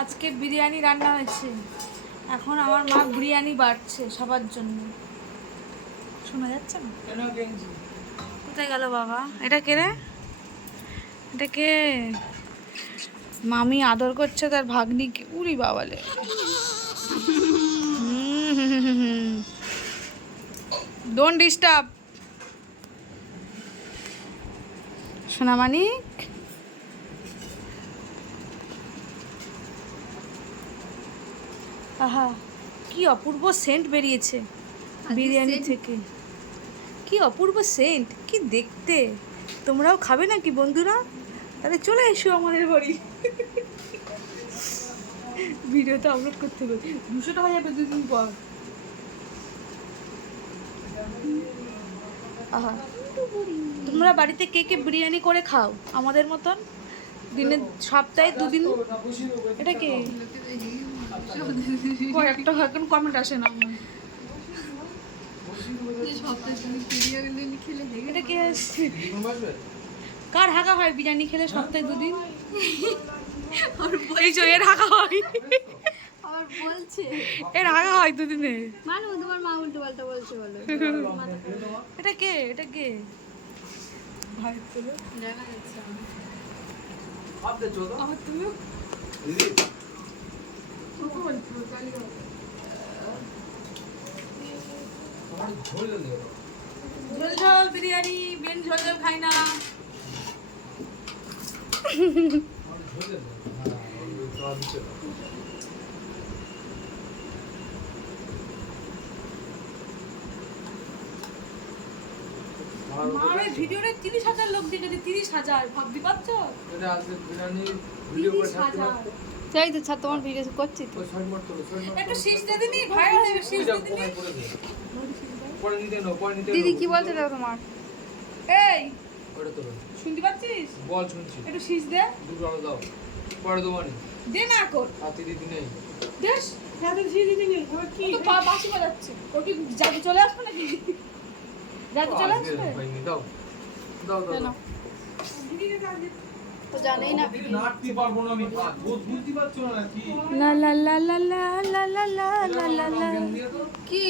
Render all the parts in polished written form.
আজকে বিরিয়ানি রান্না হয়েছে। এখন আমার মা বিরিয়ানি বাড়ছে সবার জন্য। শোনা যাচ্ছে না? কোথায় গেল বাবা? এটা কে রে? এটা কে? মামি আদর করছে তার ভাগ্নিকে। উরি বাবালে, ডোন্ট ডিস্টার্ব। সোনা মানিক, আহা কি অপূর্ব সেন্ট বেরিয়েছে বিরিয়ানি থেকে। কি অপূর্ব সেন্ট, কি দেখতে। তোমরাও খাবে নাকি বন্ধুরা? তাহলে চলে এসো আমাদের বাড়ি। ভিডিওটা আপলোড করতে হবে, 200 টাকা যাবে 2 দিন পর। আহা, তোমরা বাড়িতে কে কে বিরিয়ানি করে খাও আমাদের মতন? দিনে সপ্তাহে 2 দিন। এটা কে? একটা এখন কমেন্ট আসে না আমার। এটা কে আসছে? কার হাগা হয় বিরিয়ানি খেলে সপ্তাহে 2 দিন? এই যে এর হাগা হয়, আবার বলছে এর হাগা হয় 2 দিনে। মানে তোমার মা উল্টো পাল্টা বলছে বলো। এটা কে? এটা কে? ভাই চলো দেখা যাচ্ছে আমার তুমিও ঝোল ঝোল বিরিয়ানি। বেন ঝোল ঝোল খাই না। মারে ভিডিওতে 30,000 লোক দেখেছে। 30,000 ভাবতে পারছো? এটা আজকে বিরিয়ানি ভিডিও করে ছাড়তে 30,000। তাই তো ছাড়, তোমার ভিডিও করছি তো। ওই শর্ট মারতে হবে শর্ট মারতে একটু শীষ দে দিনি, ভাইরাল হবে শীষ দে দিনি। পরে নিতে নাও পরে নিতে দিদি কি বলছে দাও তোমার? এই ওটা তো শুনতে পাচ্ছিস? বল শুনছি একটু শীষ দে। দুটো আলো দাও পরে দোমানি দে না কর। হাতি দিদি নেই দেশ রাতে শীষ দিতে নেই। আমার কি তো বাসি বাজাচ্ছে। ও কি জাদু চলে আসবে নাকি? জাদু চলে আসবে? ভাইনি দাও দাও দাও কেন? দাও। তো জানেই না দিদি নাটতে পারবো না আমি বুঝতে পারছো না নাকি লা লা লা লা লা লা লা লা লা লা লা। কি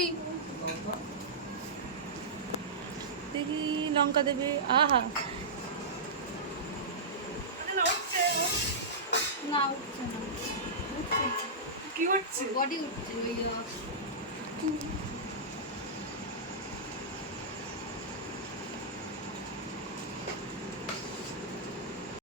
দেখি লঙ্কা দেবে। আহা না উঠছে না, কি হচ্ছে? বডি উঠছে ওই